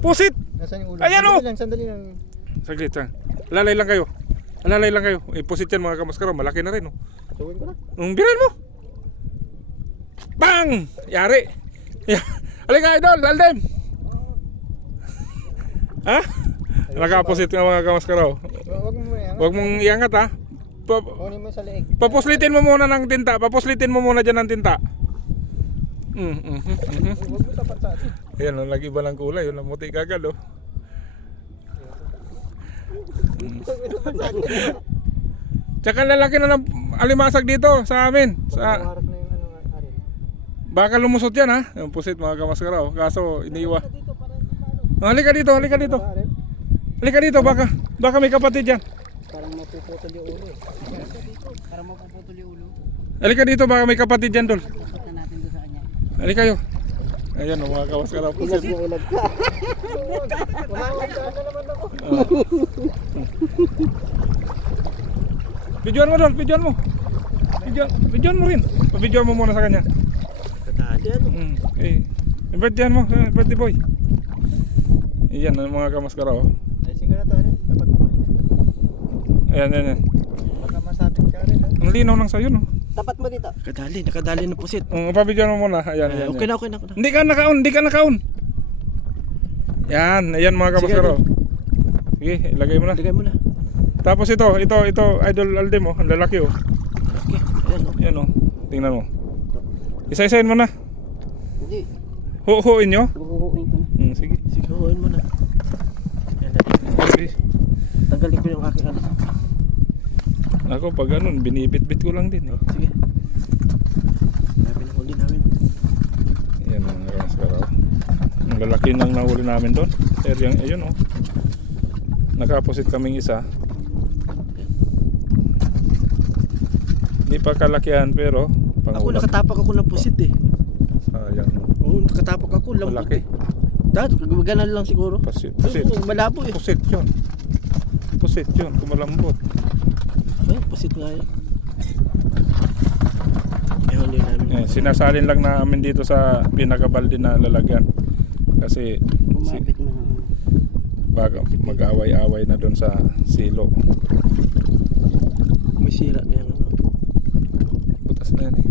Pusit! Nasaan yung ulo? Ayan, oh! Sandali lang. Saglit lang. Alalay lang kayo. Alalay lang kayo. Pusit yan mga kamaskaraw. Malaki na rin, oh. Tuwin ko na. Biran mo. Bang! Yari. Halika, idol. Aldem. Ha? Nakapusit nga mga kamaskaraw. Huwag mo yan. Huwag mong iangat, ha. Kunin mo sa leeg. Papuslitin mo muna ng tinta. Papuslitin mo muna dyan ng tinta. Huwag mo tapat sa atin. Ayan, oh, lagi ba ng kulay? Yun, namuti kagad, oh. Tsaka lalaki na ng alimasag dito sa amin. Sa Harap na yung ano, Ari. baka lumusot yan, ha. Yung pusit mga kamaskaraw. Kaso iniiwa. Halika dito, halika dito. Halika dito, baka may kapatid yan. Parang mapuputol yung ulo. Parang mapuputol yung ulo. Halika dito, baka may kapatid yan, Dol. Ikot na natin doon sa kanya. Halika kayo. Ayan, oh, mga kamaskaraw, pusit. Ulag ka. Umawag ka na naman ako. Videoan mo, Dol, videoan mo. Videoan mo rin. Videoan mo muna sa kanya. Katali ano? Birthday mo, birthday boy. Ayan, mga kamaskaraw. Ay, singa na tayo rin. Tapat mo rin. Ayan. Baka masabit ka rin ha. Ang linaw lang sa'yo, no? Tapat mo dito. Nakadali na pusit. Pabidyoan mo muna. Ayan. Okay na. Hindi ka nakaon. Yan, ayan mga kamaskaraw. Sige, ilagay mo na. Ligay mo na. Tapos ito, Idol Aldem, oh, ang lalaki, oh. Okay, Ayan, oh. Tingnan mo. Isa-isahin mo na. Hindi. Huhuin nyo? Huhuhuin ko na. Sige. Sige, huhuin mo na. Yan, Okay. tanggalin ko yung aking ano. Ako, pag ganun, binibit-bit ko lang din, eh. Sige. Sabi na huli namin. Ayan mga kamaskaraw. Ang lalaki nang nahuli namin doon. Pero ayun, oh. Nakaposit kaming isa. Hindi pa kalakihan pero Ako nakatapak ako ng pusit eh. Sayang, no. Oo, nakatapak ako. Malaki. Dahil, gaganan lang siguro. Pusit. Oo, malabo eh. Pusit yun. Kumalambot. Ay, pusit nga yun. May huli namin. Sinasalin lang namin dito sa pinakabalde na lalagyan. Kasi Kumapit mo na. baka mag-away-away na doon sa silo. May sira na yung ano. Butas na yan, eh.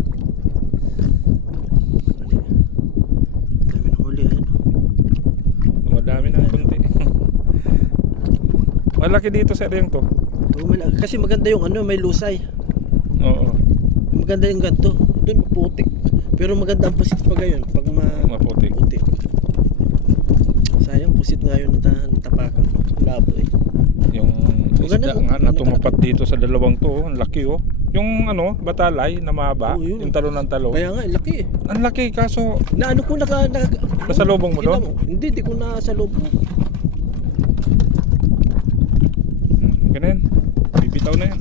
Dami na huli yan. Madami na kunti. Malaki dito sa area to. Oo, kasi maganda yung ano, may lusay. Oo. Maganda yung ganito. Doon maputik. Pero maganda ang pusit pag gayon. Pag Maputik. maputik. Sayang pusit nga yun natapakan. Labo eh. Yung Maganda, isda nga na maganda tumapat dito sa dalawang to, ang laki, oh. Yung ano, batalay na mahaba, Oo, yun. yung talon ng talon. Kaya nga, laki eh. Ang laki kaso Na ano ko nasalubong mo doon? Hindi, di ko nasalubong. Ganun. Bibitaw na yan.